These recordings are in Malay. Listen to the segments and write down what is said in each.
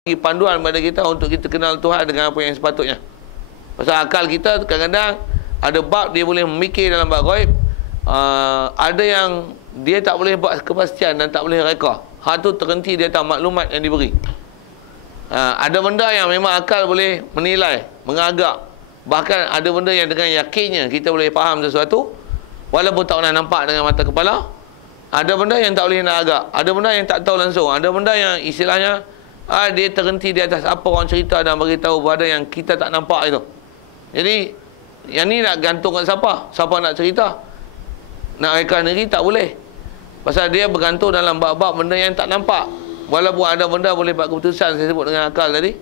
panduan pada kita untuk kita kenal Tuhan dengan apa yang sepatutnya. Pasal akal kita kadang-kadang ada bab dia boleh memikir dalam bab ghaib, ada yang dia tak boleh buat kepastian dan tak boleh reka. Hal tu terhenti di atas maklumat yang diberi. Ada benda yang memang akal boleh menilai, mengagak. Bahkan ada benda yang dengan yakinnya kita boleh faham sesuatu walaupun tak pernah nampak dengan mata kepala. Ada benda yang tak boleh nak agak, ada benda yang tak tahu langsung, ada benda yang istilahnya dia terhenti di atas apa orang cerita dan beritahu pada yang kita tak nampak itu. Jadi yang ni nak gantung kat siapa? Siapa nak cerita? Nak reka sendiri tak boleh. Pasal dia bergantung dalam bab-bab benda yang tak nampak. Walaupun ada benda boleh buat keputusan, saya sebut dengan akal tadi.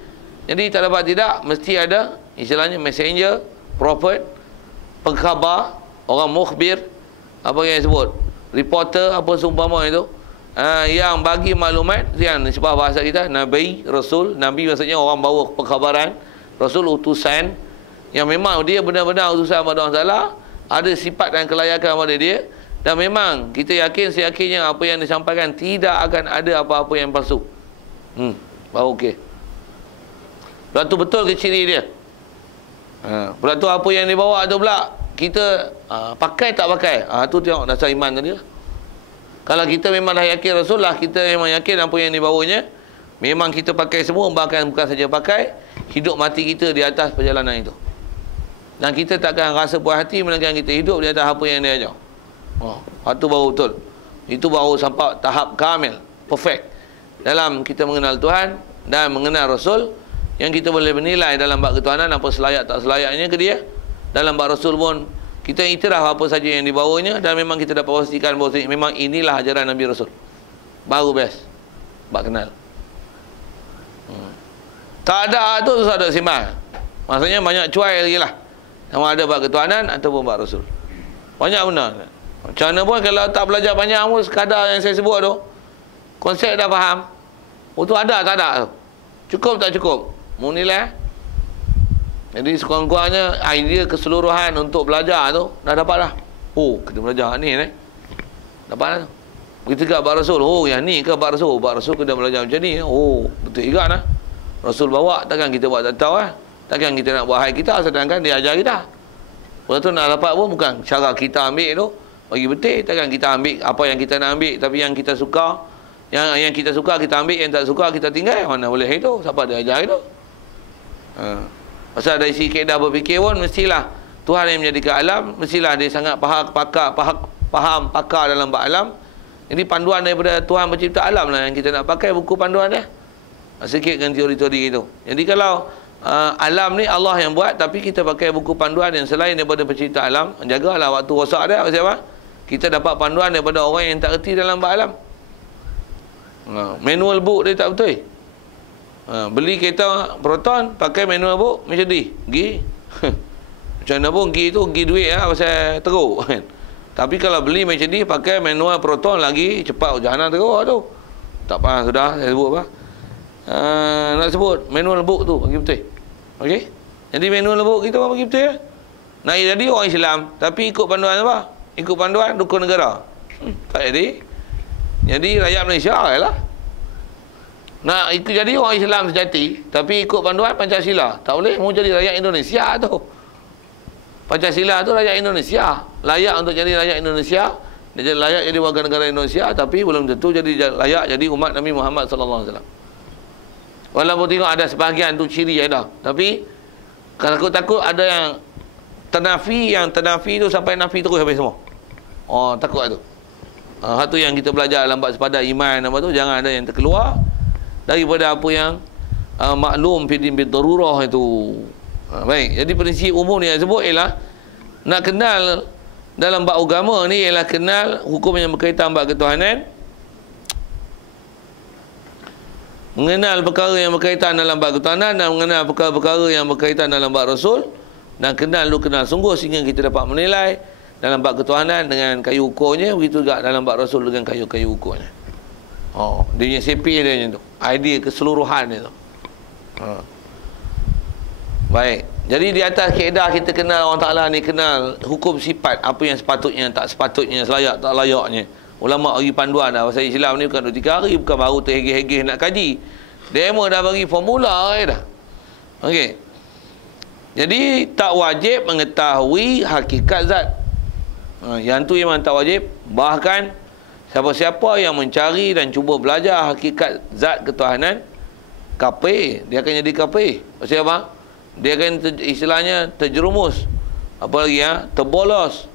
Jadi tak dapat tidak, mesti ada istilahnya messenger, prophet, pengkhabar, orang mukhbir, apa yang sebut, reporter, apa seumpama itu, yang bagi maklumat, yang sebab bahasa kita nabi, rasul. Nabi maksudnya orang bawa perkhabaran, rasul utusan yang memang dia benar-benar utusan pada orang salah, ada sifat dan kelayakan pada dia, dan memang kita yakin seyakinnya apa yang disampaikan tidak akan ada apa-apa yang palsu. Baru okey. Lepas tu betul ke ciri dia? Lepas tu apa yang dibawa tu pula kita pakai tak pakai, tu tengok dasar iman tadi lah. Kalau kita memang dah yakin Rasul lah, kita memang yakin apa yang dibawanya, memang kita pakai semua, bahkan bukan saja pakai, hidup mati kita di atas perjalanan itu. Dan kita takkan rasa puas hati melainkan kita hidup di atas apa yang dia ajar. Itu baru betul. Itu baru sampai tahap kamil, perfect dalam kita mengenal Tuhan dan mengenal Rasul, yang kita boleh menilai dalam bab ketuhanan apa selayak tak selayaknya ke dia. Dalam bab Rasul pun kita iktiraf apa saja yang dibawanya, dan memang kita dapat pastikan bahawa memang inilah ajaran Nabi Rasul. Baru best bab kenal. Tak ada tu susah ada simbang. Maksudnya banyak cuai lagi lah, sama ada bab ketuhanan ataupun bab Rasul. Banyak benda. Macam mana pun kalau tak belajar banyak pun, sekadar yang saya sebut tu, konsep dah faham, tu ada tak ada tu, cukup tak cukup mau nilai. Jadi sekurang-kurangnya idea keseluruhan untuk belajar tu dah dapat dah. Kita belajar ni dapat dah tu. Begitu kat bab Rasul, yang ni ke bab Rasul, bab Rasul kena belajar macam ni. Betul juga lah, Rasul bawa, takkan kita buat tak tahu lah. Takkan kita nak buat hal kita sedangkan dia ajar kita. Lepas tu nak dapat pun bukan cara kita ambil tu bagi betul. Takkan kita ambil apa yang kita nak ambil, tapi yang kita suka, yang kita suka kita ambil, yang tak suka kita tinggal. Mana boleh itu? Siapa dia ajar itu? Pasal dari segi kaedah berfikir pun mestilah Tuhan yang menjadikan alam, mestilah dia sangat faham pakar dalam bab alam. Jadi panduan daripada Tuhan pencipta alam lah yang kita nak pakai buku panduan dia. Sikit dengan teori-teori itu. Jadi kalau alam ni Allah yang buat, tapi kita pakai buku panduan yang selain daripada pencipta alam, jagalah waktu rosak dia. Pasal apa? Kita dapat panduan daripada orang yang tak erti dalam bab alam. Manual book dia tak betul. Beli kereta Proton pakai manual book macam ni, pergi macam mana pun pergi tu, pergi duit lah pasal teruk kan. Tapi kalau beli macam ni pakai manual Proton lagi cepat, jahanam teruk tu. Tak faham sudah saya sebut apa. Nak sebut manual book tu bagi betul. Okey, jadi manual book kita bagi betul ya. Nak jadi orang Islam tapi ikut panduan apa? Ikut panduan dukun negara. Tak jadi. Jadi rakyat Malaysia lah. Nak ikut jadi orang Islam sejati tapi ikut panduan Pancasila, tak boleh. Mau jadi rakyat Indonesia tu, Pancasila tu rakyat Indonesia, layak untuk jadi rakyat Indonesia, dia jadi layak jadi warga negara Indonesia, tapi belum tentu jadi layak jadi umat Nabi Muhammad sallallahu alaihi wasallam. Walaupun tengok ada sebahagian tu ciri ada, tapi takut ada yang tenafi tu sampai nafi terus habis semua. Takut tu. Satu yang kita belajar dalam bab sepadan iman apa tu, jangan ada yang terkeluar daripada apa yang maklum fidin bidarurah itu. Baik, jadi prinsip umum ni yang sebut ialah nak kenal dalam bab agama ni ialah kenal hukum yang berkaitan bab ketuhanan, mengenal perkara yang berkaitan dalam bab ketuhanan, dan mengenal perkara-perkara yang berkaitan dalam bab Rasul, dan kenal sungguh sehingga kita dapat menilai dalam bab ketuhanan dengan kayu ukurnya, begitu juga dalam bab Rasul dengan kayu-kayu ukurnya. Dia punya CP dia macam tu, idea keseluruhan dia tu. Baik, jadi di atas kaedah kita kenal Allah Ta'ala ni, kenal hukum sifat, apa yang sepatutnya, tak sepatutnya, selayak tak layaknya. Ulama bagi panduan dah. Pasal Islam ni bukan 2-3 hari, bukan baru terhegeh-hegeh nak kaji. Demo dah bagi formula dah. Okey. Jadi tak wajib mengetahui hakikat zat. Yang tu memang tak wajib. Bahkan siapa-siapa yang mencari dan cuba belajar hakikat zat ketuhanan, kafir. Dia akan jadi kafir. Maksudnya apa? Dia akan istilahnya terjerumus. Apalagi terbolos.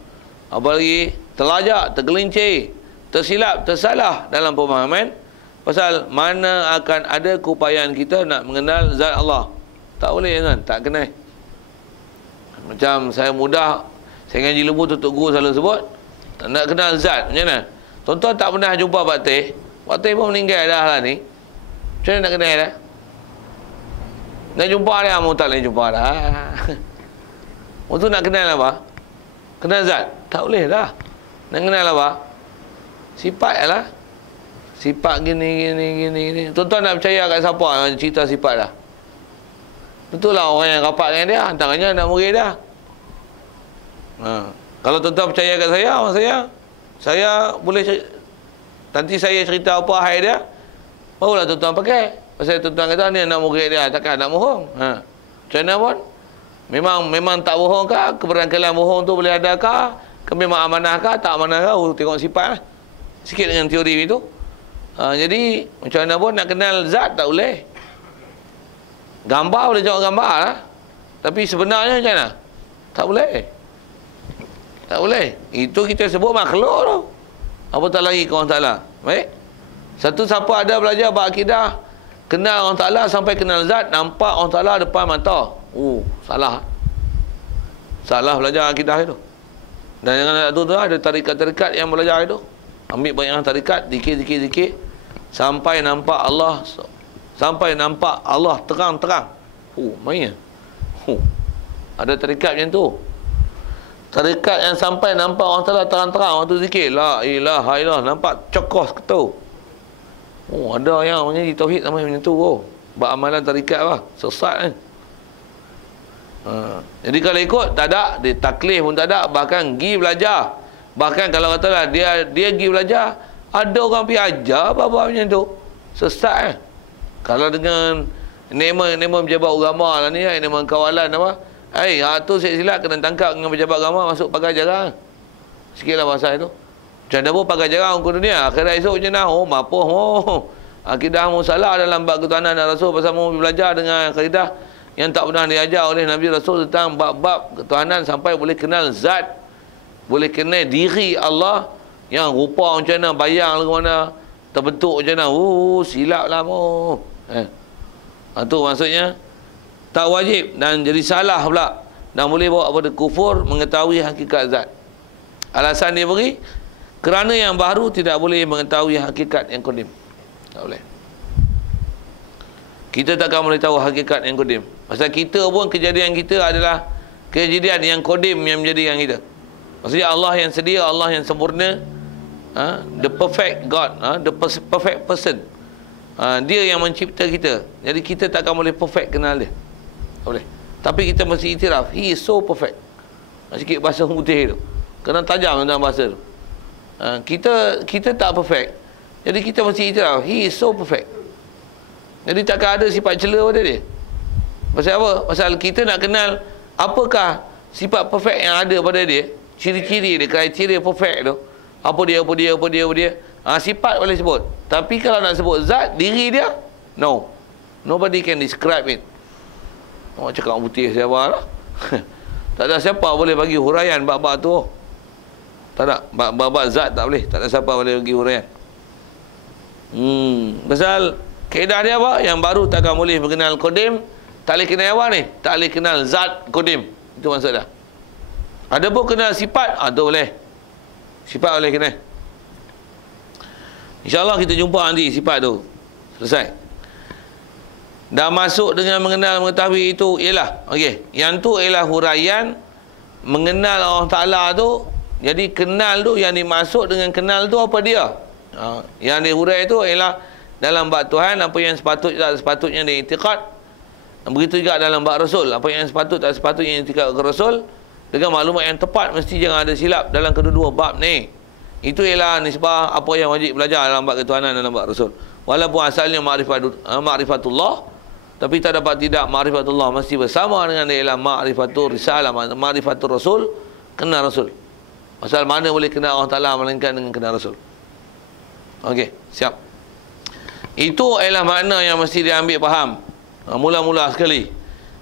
Apalagi terlajak, tergelincir, tersilap, tersalah dalam pemahaman pasal mana akan ada keupayaan kita nak mengenal zat Allah. Tak boleh kan? Tak kenal. Macam saya mudah, saya ngaji lembu Tutup Guru selalu sebut, nak kenal zat macam mana? Tuan-tuan tak pernah jumpa Pak Teh. Pak Teh pun meninggal dah lah ni. Macam mana nak kenal dah? Nak jumpa dia, mu tak boleh jumpa dah. Untuk nak kenal apa? Kenal zat? Tak boleh dah. Nak kenal apa? Sifat lah. Sifat gini. Tuan-tuan nak percaya kat siapa yang cerita sifat dah? Tentulah orang yang rapat dengan dia, antaranya anak murid dah. Kalau tuan-tuan percaya kat saya boleh nanti saya cerita apa hal dia, barulah tuan-tuan pakai. Pasal tuan-tuan kata ni anak murid dia, takkan nak bohong. Macam mana pun memang tak bohong kah? Keberangkalan bohong tu boleh ada kah? Memang amanah kah? Tak amanah kah? Tengok sifat lah. Sikit dengan teori itu. Jadi macam mana pun nak kenal zat tak boleh. Gambar boleh tengok gambar lah. Tapi sebenarnya macam mana? Tak boleh. Tak boleh. Itu kita sebut makhluk tu. Apa tak lagi ke Allah Ta'ala. Baik. Satu siapa ada belajar berakidah, kenal Allah Ta'ala sampai kenal zat, nampak Allah Ta'ala depan mata. Salah. Salah belajar akidah itu. Dan jangan tu ada tarikat-tarikat yang belajar itu. Ambil banyak tarikat, zikir. Sampai nampak Allah. Sampai nampak Allah terang-terang. Main. Ada tarikat macam tu. Tarikat yang sampai nampak Allah Ta'ala terang-terang waktu zikir. La ilaha illallah. Nampak cokos ketu. Ada yang menjadi tauhid sama macam tu. Buat amalan tarikat lah. Sesat kan. Jadi kalau ikut, tak ada. Dia taklif pun tak ada. Bahkan pergi belajar. Bahkan kalau katalah dia pergi belajar, ada orang pergi ajar apa-apa macam tu. Sesat kan. Kalau dengan nema pejabat agama lah ni, nema kawalan apa, tu silap kena tangkap dengan pejabat agama, masuk pagar jarang. Sikitlah bahasa itu. Macam mana pun pagar jarang hukum dunia. Akhirat esok macam mana? Mapuh. Akidah mu salah dalam bab ketuhanan dan Rasul, pasal mu belajar dengan akidah yang tak pernah diajar oleh Nabi Rasul tentang bab-bab ketuhanan sampai boleh kenal zat, boleh kenal diri Allah yang rupa macam mana, bayang ke mana, terbentuk macam mana. Silap lah mu. Itu maksudnya tak wajib dan jadi salah pula, dan boleh bawa kepada kufur mengetahui hakikat zat. Alasan dia beri kerana yang baru tidak boleh mengetahui hakikat yang qadim. Tak boleh. Kita takkan boleh tahu hakikat yang qadim. Pasal kita pun kejadian kita adalah kejadian yang qadim yang menjadikan kita. Maksudnya Allah yang sedia, Allah yang sempurna, the perfect God, the perfect person. Dia yang mencipta kita. Jadi kita takkan boleh perfect kenal dia. Tak boleh. Tapi kita mesti iktiraf, he is so perfect. Sikit bahasa putih tu, kena tajam dalam bahasa tu. Kita tak perfect. Jadi kita mesti iktiraf, he is so perfect. Jadi takkan ada sifat cela pada dia. Pasal apa? Pasal kita nak kenal apakah sifat perfect yang ada pada dia, ciri-ciri dia, kriteria perfect tu. Apa dia. Sifat boleh sebut. Tapi kalau nak sebut zat, diri dia, no. Nobody can describe it. Orang cakap putih siapa lah. Tak ada siapa boleh bagi huraian bab-bab tu. Tak ada. Bab-bab zat tak boleh. Tak ada siapa boleh bagi huraian. Pasal kaedah dia apa? Yang baru takkan boleh mengenal qadim. Tak boleh kenal apa ni? Tak boleh kenal zat qadim. Itu maksudnya. Ada pun kenal sifat, tu boleh. Sifat boleh kenal. InsyaAllah kita jumpa nanti sifat tu. Selesai. Dah masuk dengan mengenal, mengetahui itu ialah, yang tu ialah huraian mengenal Allah Ta'ala tu. Jadi kenal tu, yang dimaksud dengan kenal tu apa dia? Yang dihurai tu ialah dalam bab Tuhan, apa yang sepatutnya diiktikad. Begitu juga dalam bab Rasul, apa yang sepatutnya diiktikad ke Rasul. Dengan maklumat yang tepat, mesti jangan ada silap dalam kedua-dua bab ni. Itu ialah nisbah apa yang wajib belajar dalam bab ketuhanan dan dalam bab Rasul. Walaupun asalnya ma'rifatullah, tapi tak dapat tidak ma'rifatullah mesti bersama dengan dia ialah ma'rifatul risalah, ma'rifatul rasul, kenal rasul. Pasal mana boleh kenal Allah Ta'ala melainkan dengan kenal rasul. Okey, siap. Itu ialah makna yang mesti diambil faham mula-mula sekali.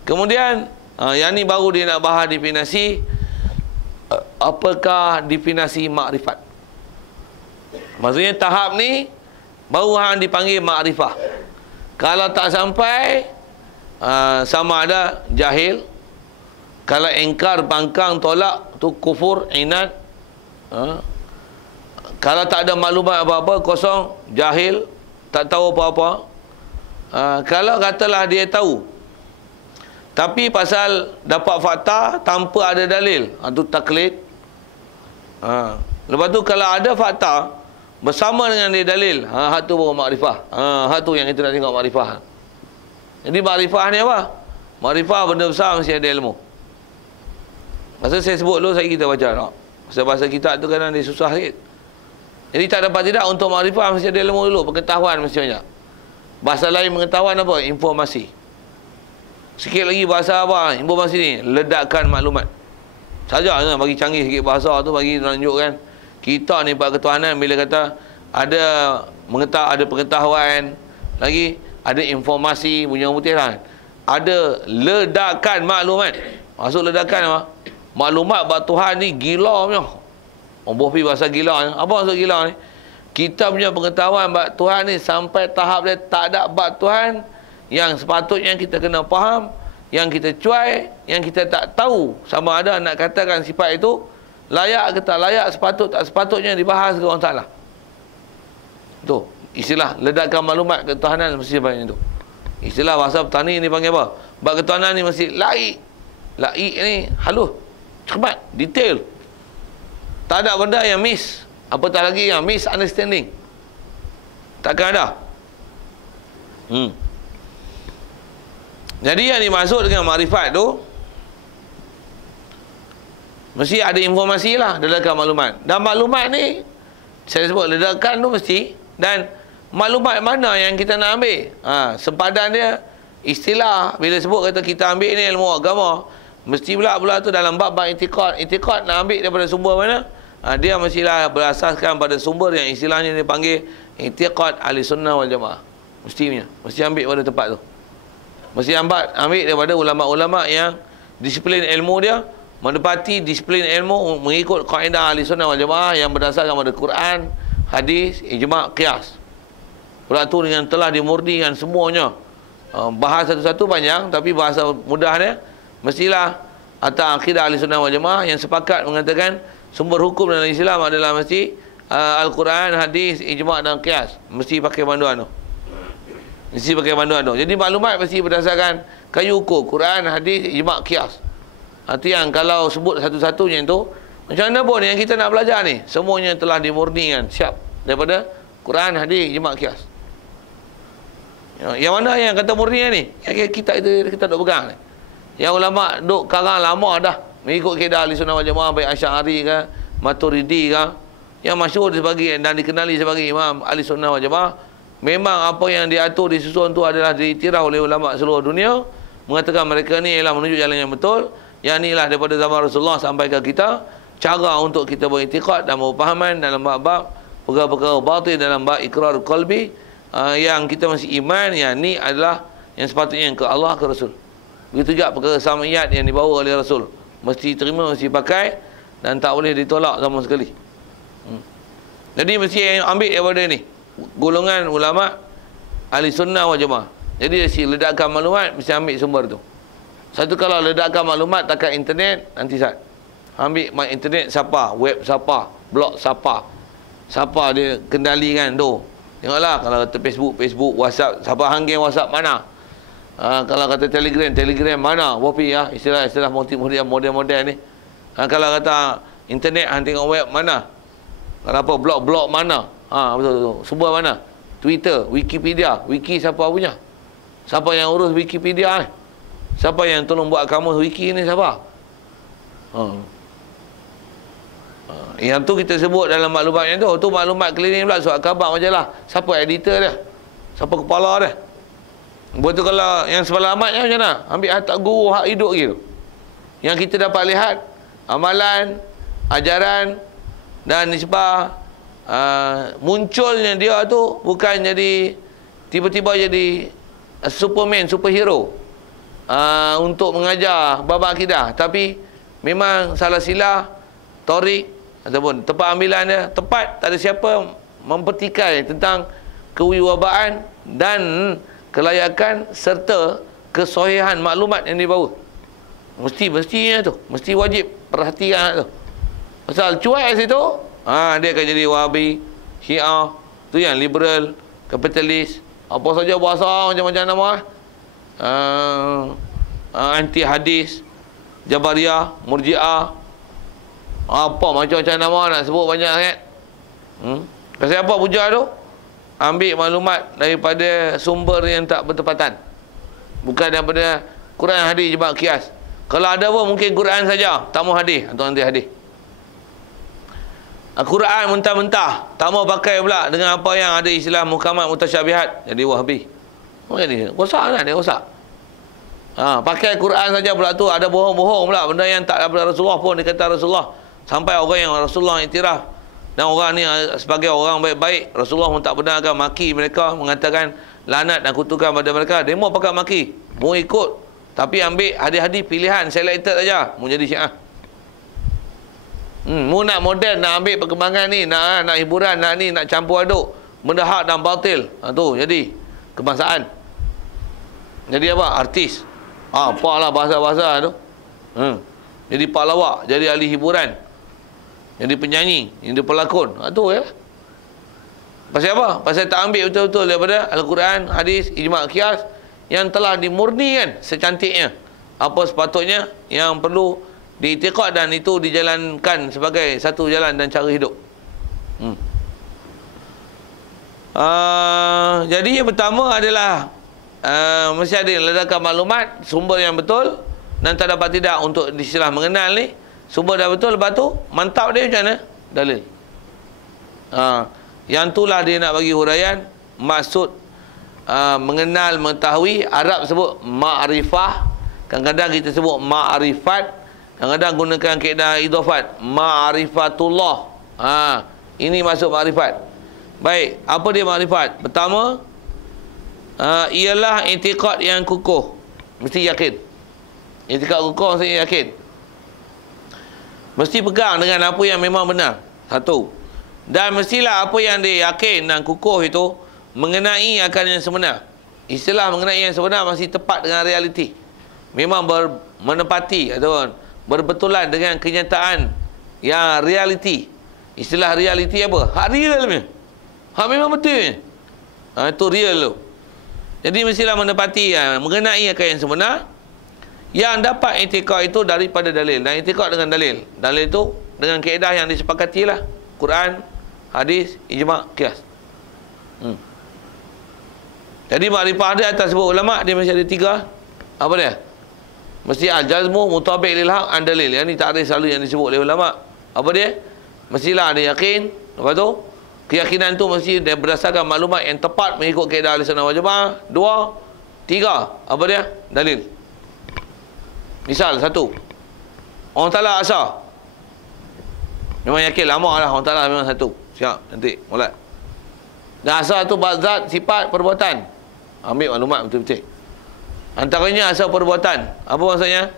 Kemudian yang ni baru dia nak bahas definisi apakah definisi makrifat. Maksudnya tahap ni baru hang dipanggil makrifah. Kalau tak sampai sama ada jahil. Kalau engkar, bangkang, tolak, tu kufur, inat. Kalau tak ada maklumat apa-apa, kosong, jahil, tak tahu apa-apa. Kalau katalah dia tahu, tapi pasal dapat fakta tanpa ada dalil, itu taklid. Lepas tu kalau ada fakta bersama dengan dia dalil, hak tu baru makrifah. Hak tu yang kita nak tengok makrifah. Jadi makrifah ni apa? Makrifah benda besar mesti ada ilmu. Masa saya sebut dulu, saya kita baca tak? Bahasa kitab tu kadang dia susah sikit. Jadi tak dapat tidak, untuk makrifah mesti ada ilmu dulu, pengetahuan mesti banyak. Bahasa lain pengetahuan apa? Informasi. Sikit lagi bahasa apa? Informasi ni, ledakan maklumat. Saja bagi canggih sikit bahasa tu, bagi menunjukkan kita ni Pak Ketuhanan bila kata ada ada pengetahuan, lagi ada informasi, punya putih lah. Ada ledakan maklumat. Maksud ledakan apa? Maklumat buat Tuhan ni gila punya. Bohpi bahasa gila ni. Apa maksud gila ni? Kita punya pengetahuan buat Tuhan ni sampai tahap dia tak ada buat Tuhan yang sepatutnya kita kena faham, yang kita cuai, yang kita tak tahu sama ada nak katakan sifat itu layak ke tak layak, tak sepatutnya dibahas ke orang Ta'ala. Tu istilah ledakan maklumat ketuhanan mesti banyak itu. Istilah bahasa petani ni panggil apa? Bab ketuhanan ni mesti laik. Laik ni halus, cermat, detail. Tak ada benda yang miss. Apatah lagi yang misunderstanding. Takkan ada. Jadi yang dimaksud dengan makrifat tu mesti ada informasi lah, ledakan maklumat. Dan maklumat ni saya sebut ledakan tu mesti, dan maklumat mana yang kita nak ambil. Sempadan dia istilah bila sebut kata kita ambil ni ilmu agama, mesti pula tu dalam bab i'tiqad. I'tiqad nak ambil daripada sumber mana? Dia mestilah berasaskan pada sumber yang istilahnya dipanggil i'tiqad ahli sunnah wal jamaah. Mestinya mesti ambil pada tempat tu. Mesti ambil daripada ulama-ulama yang disiplin ilmu dia menepati disiplin ilmu mengikut kaedah ahli sunnah wal jamaah yang berdasarkan pada Quran, hadis, ijma', qiyas. Pula tu dengan telah dimurnikan semuanya. Bahas satu-satu panjang, tapi bahasa mudahnya mestilah atas akidah ahli sunnah wal jamaah yang sepakat mengatakan sumber hukum dalam Islam adalah mesti Al-Quran, hadis, ijma' dan qiyas. Mesti pakai panduan tu. Mesti pakai panduan tu. Jadi maklumat mesti berdasarkan kayu ukur Quran, hadis, ijma', qiyas. Itu yang kalau sebut satu-satunya itu, macam mana pun yang kita nak belajar ni, semuanya telah dimurnikan siap daripada Quran, hadis, ijma', qiyas. Yang mana yang kata murni ni? Yang kita duk pegang ni. Yang ulama duk karang lama dah mengikut kaedah ahli sunnah wal jamaah, baik Asy'ari ke, Maturidi ke, yang masyhur sebagai dan dikenali sebagai imam ahli sunnah wal jamaah. Memang apa yang diatur disusun tu adalah diiktiraf oleh ulama seluruh dunia, mengatakan mereka ni ialah menuju jalan yang betul. Yang inilah daripada zaman Rasulullah sampai ke kita, cara untuk kita beriktikad dan berpahaman dalam bab-bab perkara-perkara batin dalam bab ikrar qalbi, yang kita masih iman yang ni adalah yang sepatutnya ke Allah, ke Rasul. Begitu juga perkara sam'iyat yang dibawa oleh Rasul, mesti terima, mesti pakai dan tak boleh ditolak sama sekali. Jadi mesti yang ambil daripada ni golongan ulama ahli sunnah wal jamaah. Jadi si ledakan maklumat mesti ambil sumber tu. Satu, kalau ledakan maklumat takat internet, nanti Ustaz ambil internet siapa, web siapa, blog siapa, siapa dia kendalikan tu. Tengoklah kalau kata Facebook, WhatsApp, siapa hanging WhatsApp mana. Kalau kata Telegram mana, wopi ya, istilah model ni. Kalau kata internet, hang tengok web mana. Kalau apa, blog mana. Betul. Sumber mana? Twitter, Wikipedia. Wiki siapa punya? Siapa yang urus Wikipedia ni? Siapa yang tolong buat kamus wiki ni siapa? Yang tu kita sebut dalam maklumat yang tu maklumat klinik pula, surat khabar majalah. Siapa editor dia? Sampai kepala dah. Lepas tu kalau yang selamatnya macam mana? Ambil harta guru hak hidup gitu. Yang kita dapat lihat amalan, ajaran dan nisbah munculnya dia tu bukan jadi tiba-tiba jadi Superman, superhero untuk mengajar bab akidah, tapi memang salah silah torik ataupun tempat ambilan dia tepat, tak ada siapa mempertikai tentang kewibawaan dan kelayakan serta kesohihan maklumat yang dibawa. Mestinya tu, mesti wajib perhatikan tu. Pasal cuak kat situ, dia akan jadi Wahabi, Syiah, tu yang liberal, kapitalis, apa saja bahasa macam-macam nama. Anti hadis, Jabariyah, Murji'ah, apa macam-macam nama nak sebut banyak sangat. Pasal apa puja tu? Ambil maklumat daripada sumber yang tak bertepatan, bukan daripada Quran, hadis, ijma', qiyas. Kalau ada pun mungkin Quran saja, tak mau hadis atau anti hadis. Quran mentah-mentah, tak mau pakai pula dengan apa yang ada istilah muhkamat mutasyabihat, jadi Wahabi. Jadi rosak kan dia, rosak. Pakai Quran saja pula tu, ada bohong-bohong pula, benda yang tak daripada Rasulullah pun dikata Rasulullah, sampai orang yang Rasulullah iktiraf. Dan orang ni sebagai orang baik-baik, Rasulullah pun tak benarkan maki mereka, mengatakan lanat dan kutukan pada mereka. Dia mau pakai maki, mau ikut, tapi ambil hadis-hadis pilihan, selected saja, mau jadi Syiah. Mu nak modern, nak ambil perkembangan ni, nak hiburan, nak campur aduk benda hak dan batil. Tu jadi kebangsaan. Jadi apa? Artis. Apalah bahasa-bahasa tu. Jadi pahlawan, jadi ahli hiburan, jadi penyanyi, jadi pelakon. Tu ya. Pasal apa? Pasal tak ambil betul-betul daripada Al-Quran, hadis, ijma', qiyas yang telah dimurnikan secantiknya apa sepatutnya yang perlu diiktikad, dan itu dijalankan sebagai satu jalan dan cara hidup. Jadi yang pertama adalah mesti ada ledakan maklumat, sumber yang betul, dan tak dapat tidak untuk istilah mengenal ni. Sumber dah betul, lepas tu mantap dia macam mana? Dalil. Yang itulah dia nak bagi huraian maksud mengenal, mengetahui. Arab sebut ma'rifah, kadang-kadang kita sebut ma'rifat, kadang-kadang gunakan kaedah idhafat, ma'rifatullah. Ini masuk ma'rifat. Baik, apa dia ma'rifat? Pertama, ialah i'tiqad yang kukuh, mesti yakin. I'tiqad kukuh mesti yakin, mesti pegang dengan apa yang memang benar. Satu. Dan mestilah apa yang dia yakin dan kukuh itu mengenai akan yang sebenar. Istilah mengenai yang sebenar masih tepat dengan realiti, memang menepati atau berbetulan dengan kenyataan yang realiti. Istilah realiti apa? Hak real ni, hak memang betul ni. Itu real tu. Jadi mestilah menepati mengenai akan yang sebenar, yang dapat i'tikad itu daripada dalil. Dan i'tikad dengan dalil, dalil itu dengan kaedah yang disepakati lah, Quran, hadis, ijma', qiyas. Jadi makrifah dia atas sebut ulama', dia mesti ada tiga. Apa dia? Mesti al-jazmu mutabi' lil haq an dalil. Yang ni takrif selalu yang disebut oleh ulama'. Apa dia? Mestilah ada yakin. Lepas tu keyakinan tu mesti dia berdasarkan maklumat yang tepat mengikut kaedah ahli-sunnah wal jamaah. Dua, tiga. Apa dia? Dalil. Misal satu, orang Ta'ala asal, memang yakin lama lah orang Ta'ala memang satu. Siap, nanti mulai. Dan asal tu zat, sifat, perbuatan. Ambil maklumat betul-betul. Antaranya asal perbuatan. Apa maksudnya?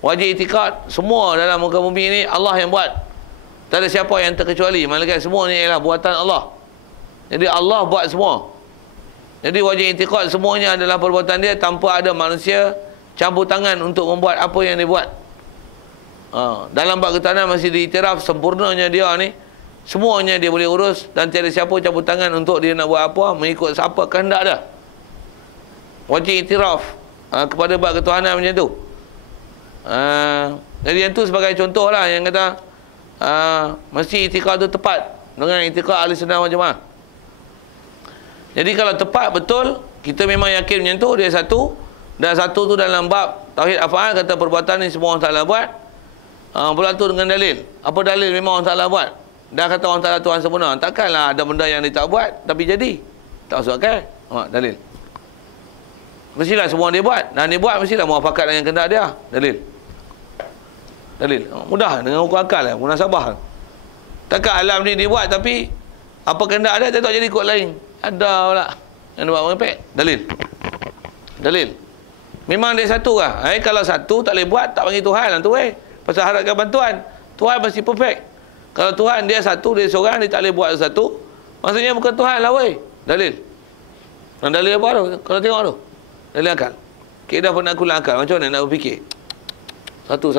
Wajib i'tikad, semua dalam muka bumi ini Allah yang buat. Tak ada siapa yang terkecuali, malaikat semua ni ialah buatan Allah. Jadi Allah buat semua. Jadi wajib i'tikad semuanya adalah perbuatan dia, tanpa ada manusia campur tangan untuk membuat apa yang dia buat. Dalam bab ketahanan masih diiktiraf sempurnanya dia ni, semuanya dia boleh urus, dan tiada siapa campur tangan untuk dia nak buat apa mengikut siapa kehendak dia. Wajib iktiraf kepada bab ketuhanan macam tu. Jadi yang tu sebagai contoh lah yang kata mesti i'tikad tu tepat dengan i'tikad ahli-sunnah wal jamaah. Jadi kalau tepat betul, kita memang yakin macam tu, dia satu. Dan satu tu dalam bab tauhid af'al, kata perbuatan ni semua orang Ta'ala buat. Pula tu dengan dalil. Apa dalil memang orang Ta'ala buat? Dah kata orang Ta'ala Tuhan sempurna, takkanlah ada benda yang dia tak buat tapi jadi. Tak masuk akal. Dalil. Mestilah semua dia buat. Dan dia buat mestilah muafakat dengan kehendak dia. Dalil. Mudah dengan hukum akal lah. Munasabah. Takkan alam ni dia buat tapi apa kehendak dia tak jadi ikut lain. Ada pula yang buat merepek. Dalil. Memang dia satu lah. Kalau satu tak boleh buat, tak panggil Tuhan lah tu Pasal harapkan bantuan. Tuhan mesti perfect. Kalau Tuhan dia satu, dia seorang, dia tak boleh buat satu, maksudnya bukan Tuhan lah Dalil. Dan dalil apa tu? Kalau tengok tu. Dalil akal. Kaedah penaklukan akal. Macam mana nak berfikir? Satu.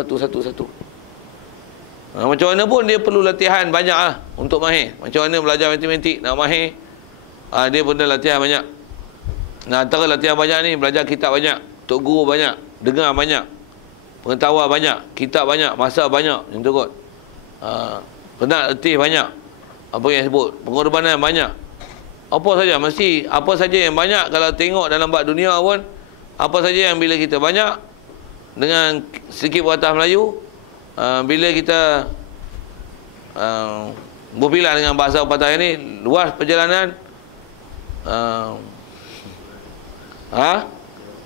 Macam mana pun dia perlu latihan banyak lah untuk mahir. Macam mana belajar matematik nak mahir, dia pun dah latihan banyak. Nah, antara latihan banyak ni, belajar kitab banyak, tok guru banyak, dengar banyak, pengetahuan banyak, kitab banyak, masa banyak, macam tu kot. Penat letih banyak. Apa yang sebut? Pengorbanan banyak. Apa saja, mesti apa saja yang banyak. Kalau tengok dalam bab dunia pun, apa saja yang bila kita banyak, dengan sedikit perkataan Melayu, bila kita berpilah dengan bahasa pepatah ini, luas perjalanan,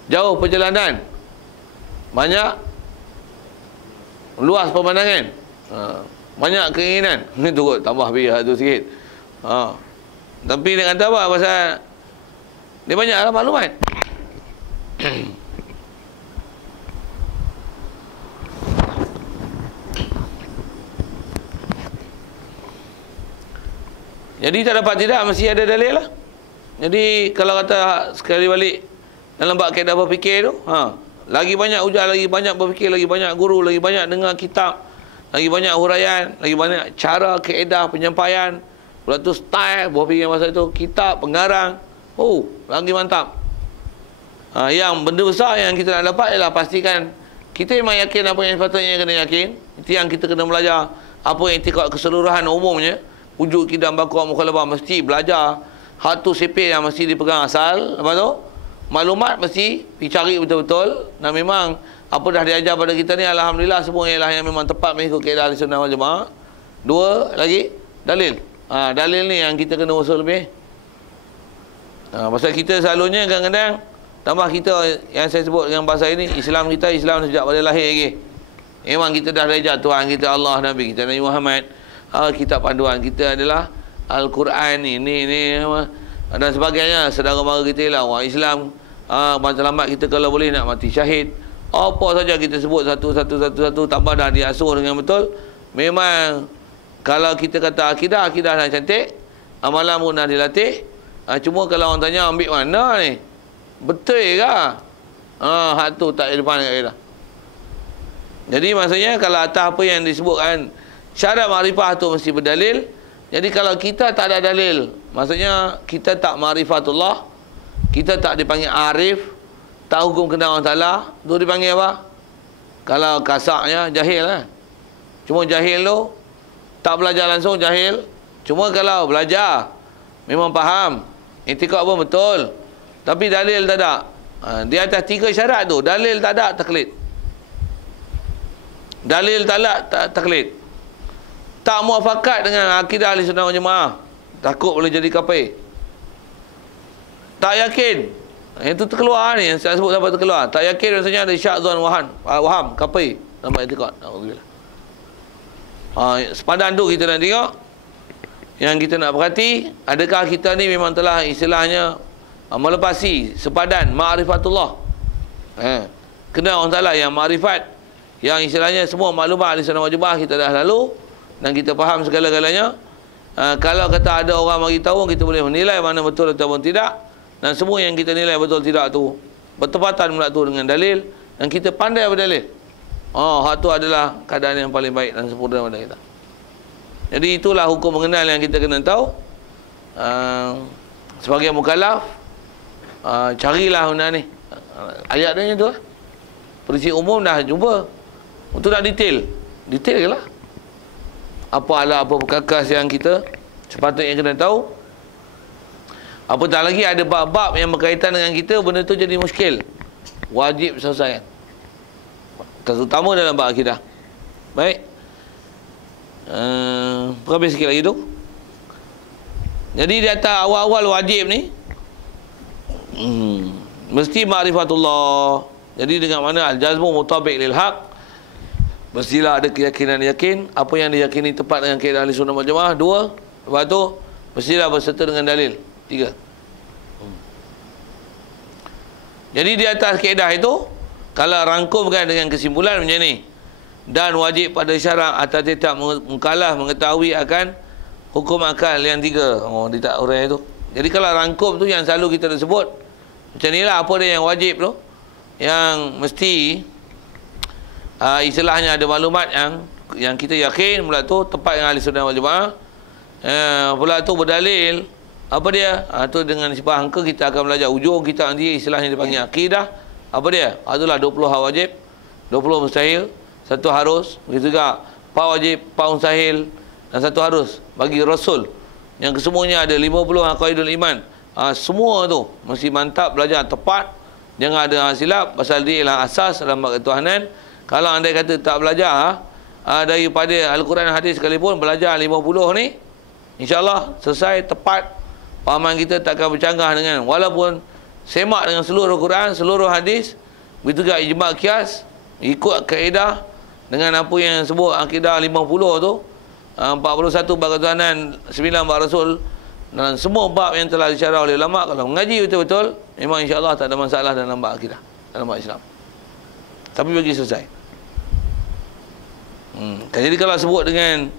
jauh perjalanan, banyak luas pemandangan, banyak keinginan. Itu kot, tambah biar tu sikit. Tapi dia kata apa? Pasal dia banyaklah maklumat. Jadi tak dapat tidak, mesti ada dalil lah. Jadi kalau kata sekali balik dalam bab kaedah berfikir tu, lagi banyak ujar, lagi banyak berfikir, lagi banyak guru, lagi banyak dengar kitab, lagi banyak huraian, lagi banyak cara, kaedah, penyampaian, pula tu style berfikir masa itu, kitab, pengarang. Lagi mantap. Yang benda besar yang kita nak dapat ialah pastikan kita memang yakin apa yang sepatutnya kena yakin. Itu yang kita kena belajar. Apa yang iktikad keseluruhan umumnya, wujud kidam bakuah mukhalafah, mesti belajar. Hak tu sipil yang mesti dipegang asal. Lepas tu maklumat mesti dicari betul-betul. Dan memang apa dah diajar pada kita ni, alhamdulillah semua ialah yang memang tepat mengikut kaedah Ahlussunnah wal Jamaah. Dua lagi, dalil. Dalil ni yang kita kena usul lebih. Pasal kita selalunya kadang-kadang, tambah kita yang saya sebut dengan bahasa ini, Islam kita Islam sejak pada lahir lagi. Memang kita dah belajar Tuhan kita Allah, Nabi kita Nabi Muhammad. Kitab panduan kita adalah Al-Quran ini dan sebagainya. Saudara mara kita ialah orang Islam. Selamat kita kalau boleh nak mati syahid. Apa saja kita sebut satu, tambah dah diasuh dengan betul. Memang kalau kita kata akidah dah cantik, amalan pun dah dilatih. Cuma kalau orang tanya ambil mana ni, betul ke? Hak tu tak depan kat kita. Jadi maksudnya kalau atas apa yang disebutkan syarat makrifah tu mesti berdalil. Jadi kalau kita tak ada dalil, maksudnya kita tak ma'rifatullah, kita tak dipanggil arif, tak hukum kenal Allah Ta'ala, tu dipanggil apa? Kalau kasarnya jahil lah. Cuma jahil tu tak belajar langsung, jahil. Cuma kalau belajar memang faham, i'tikad pun betul, tapi dalil tak ada. Di atas 3 syarat tu, dalil tak ada, taklid. Dalil tak ada, taklid. Tak muafakat dengan akidah Ahlussunnah wal Jamaah, takut boleh jadi kafir. Tak yakin, itu terkeluar ni, yang saya sebut sampai terkeluar. Tak yakin maksudnya ada syak, zon, waham, kafir dalam i'tikad. Sepadan tu kita nak tengok. Yang kita nak perhati, adakah kita ni memang telah istilahnya melepasi sepadan ma'rifatullah. Kena orang Ta'ala yang ma'rifat, yang istilahnya semua maklumat Ahlussunnah wal Jamaah kita dah lalu dan kita faham segala-galanya. Kalau kata ada orang bagi tahu, kita boleh menilai mana betul ataupun tidak. Dan semua yang kita nilai betul tidak tu bertepatan pula tu dengan dalil, dan kita pandai berdalil. Hak tu adalah keadaan yang paling baik dan sempurna pada kita. Jadi itulah hukum mengenal yang kita kena tahu. Sebagai mukallaf, carilah benda ni. Ayat dia tu lah. Prinsip umum dah jumpa. Untuk dah detail ke lah. Apa perkakas yang kita sepatutnya kena tahu. Apatah lagi ada bab-bab yang berkaitan dengan kita, benda tu jadi muskil. Wajib selesaikan. Terutama dalam bab akidah. Baik. Berhabis sikit lagi tu. Jadi di atas awal-awal wajib ni, Mesti ma'rifatullah. Jadi dengan mana al-jazmu mutabiq lil haq, mestilah ada keyakinan yakin apa yang diyakini tepat dengan kaedah ahli sunnah wal jamaah. 2, lepas tu mestilah berserta dengan dalil. 3. Jadi di atas kaedah itu, kalau rangkumkan dengan kesimpulan macam ni, dan wajib pada syarak atau tidak mukallaf mengetahui akan hukum akal yang 3. Oh, dia tak urai tu. Jadi kalau rangkum tu yang selalu kita dah sebut, macam ni lah apa dia yang wajib tu, yang mesti istilahnya ada maklumat yang kita yakin pula tu tepat dengan ahli sunnah wal jamaah, pula tu berdalil. Apa dia? Tu dengan sifat angka kita akan belajar ujung kita nanti, istilahnya dipanggil akidah. Apa dia? Itulah 20 hal wajib, 20 mustahil, 1 harus, begitu juga 4 wajib, 4 mustahil dan 1 harus bagi Rasul. Yang kesemuanya ada 50 aqaidul iman. Semua tu mesti mantap, belajar tepat, jangan ada silap, pasal dia ialah asas dalam bab ketuhanan. Kalau anda kata tak belajar daripada Al-Quran dan hadis sekalipun, belajar 50 ni, insya-Allah selesai, tepat. Pahaman kita tak akan bercanggah dengan, walaupun semak dengan seluruh Quran, seluruh hadis, begitu juga ijma' qiyas, ikut kaedah dengan apa yang sebut akidah 50 tu, 41 bab ketuhanan, 9 bab Rasul, dan semua bab yang telah disyarah oleh ulama. Kalau mengaji betul-betul, memang insya-Allah tak ada masalah dalam bab akidah, dalam bab Islam. Tapi bagi selesai. Jadi kalau sebut dengan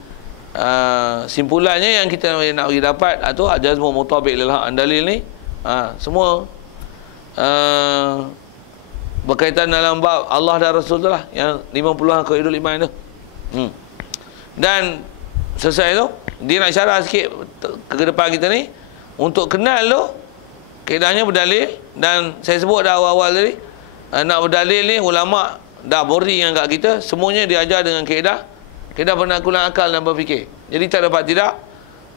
simpulannya yang kita nak bagi dapat atau jazmu mutabiq lil haq dalil ni, semua berkaitan dalam bab Allah dan Rasul tu lah, yang 50 aqaidul iman tu. Dan selesai tu, dia nak syarah sikit ke depan kita ni untuk kenal tu kaedahnya berdalil. Dan saya sebut dah awal-awal tadi, nak berdalil ni ulama dah bori yang kat kita, semuanya diajar dengan kaedah penaklukan akal dan berfikir. Jadi tak dapat tidak,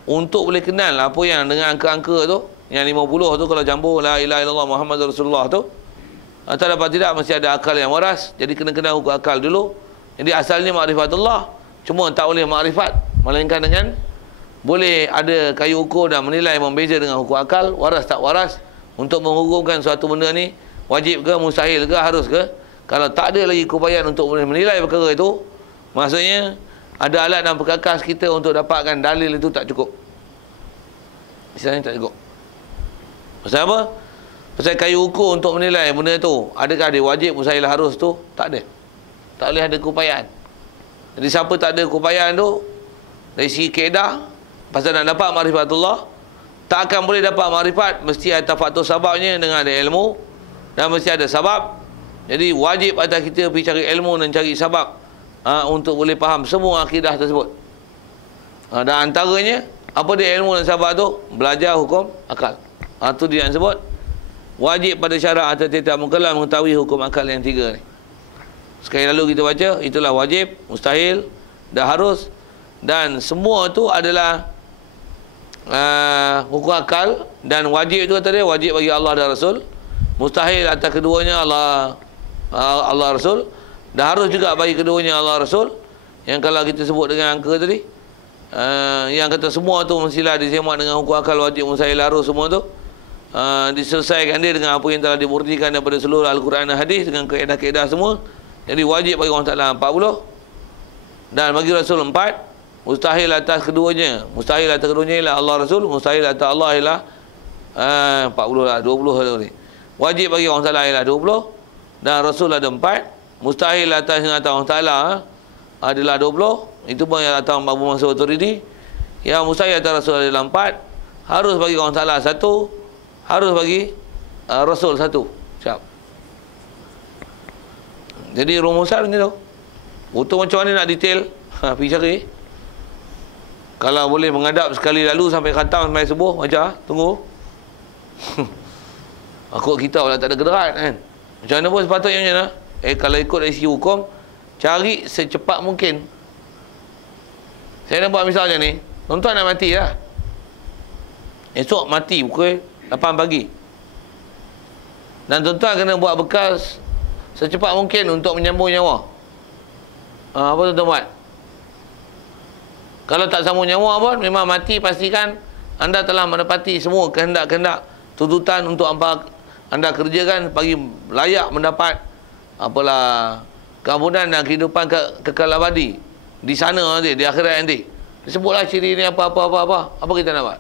untuk boleh kenal apa yang dengan angka-angka tu, yang 50 tu kalau campur la ilaha illallah Muhammadur Rasulullah tu, tak dapat tidak mesti ada akal yang waras. Jadi kena kenal hukum akal dulu. Jadi asalnya ma'rifatullah, cuma tak boleh ma'rifat melainkan dengan boleh ada kayu ukur dan menilai membeza dengan hukum akal, waras tak waras, untuk menghukumkan suatu benda ni wajib ke, mustahil ke, harus ke. Kalau tak ada lagi keupayaan untuk boleh menilai perkara itu, maksudnya ada alat dan perkakas kita untuk dapatkan dalil itu tak cukup. Istilahnya tak cukup. Pasal apa? Pasal kayu ukur untuk menilai benda tu, adakah dia wajib, mustahil, harus tu, tak ada. Tak boleh ada keupayaan. Jadi siapa tak ada keupayaan tu, dari segi kaedah, pasal nak dapat ma'rifatullah, tak akan boleh dapat ma'rifat, mesti ada faktor sababnya dengan ada ilmu, dan mesti ada sabab. Jadi wajib atas kita pergi cari ilmu dan cari sabab untuk boleh faham semua akidah tersebut. Dan antaranya, apa dia ilmu dan sabab tu? Belajar hukum akal. Itu dia yang sebut wajib pada syarak atau tidak mukallaf mengetahui hukum akal yang 3 ni. Sekali lalu kita baca, itulah wajib, mustahil, dah harus, dan semua tu adalah hukum akal. Dan wajib itu kata dia, wajib bagi Allah dan Rasul. Mustahil atas keduanya Allah Rasul. Dah harus juga bagi keduanya Allah Rasul. Yang kalau kita sebut dengan angka tadi, yang kata semua tu mestilah disemak dengan hukum akal, wajib, mustahil, harus, semua tu diselesaikan dia dengan apa yang telah dimurnikan daripada seluruh Al-Quran dan hadis dengan kaedah-kaedah semua. Jadi wajib bagi Allah Ta'ala 40, dan bagi Rasul 4. Mustahil atas keduanya, mustahil atas keduanya ialah Allah Rasul, mustahil atas Allah ialah 40 lah, 20 ni. Wajib bagi Allah Ta'ala ialah 20, dan Rasul ada 4. Mustahil atas yang atas Allah Ta'ala adalah 20. Itu pun yang atas Abu Mansur Maturidi. Yang mustahil atas Rasul adalah 4. Harus bagi Allah Ta'ala 1, harus bagi Rasul 1. Siap. Jadi rumusan ni tu. Untuk macam mana nak detail, pergi cari. Kalau boleh menghadap sekali lalu sampai khatam sampai subuh, macam tunggu. Aku kita pula tak ada gerak kan. Macam mana pun sepatutnya macam mana? Kalau ikut dari segi hukum, cari secepat mungkin. Saya nak buat misalnya ni, tuan-tuan nak mati lah. Esok mati pukul 8 pagi. Dan tuan-tuan kena buat bekas secepat mungkin untuk menyambung nyawa. Apa tuan-tuan buat? Kalau tak sambung nyawa pun, memang mati, pastikan anda telah menepati semua kehendak-kehendak tuntutan untuk anda kerjakan bagi layak mendapat apalah keampunan dan kehidupan kekal abadi di sana nanti, di akhirat nanti. Disebutlah ciri ni apa kita nak buat?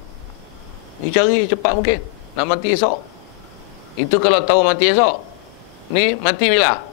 Ni cari cepat mungkin. Nak mati esok. Itu kalau tahu mati esok. Ni mati bila?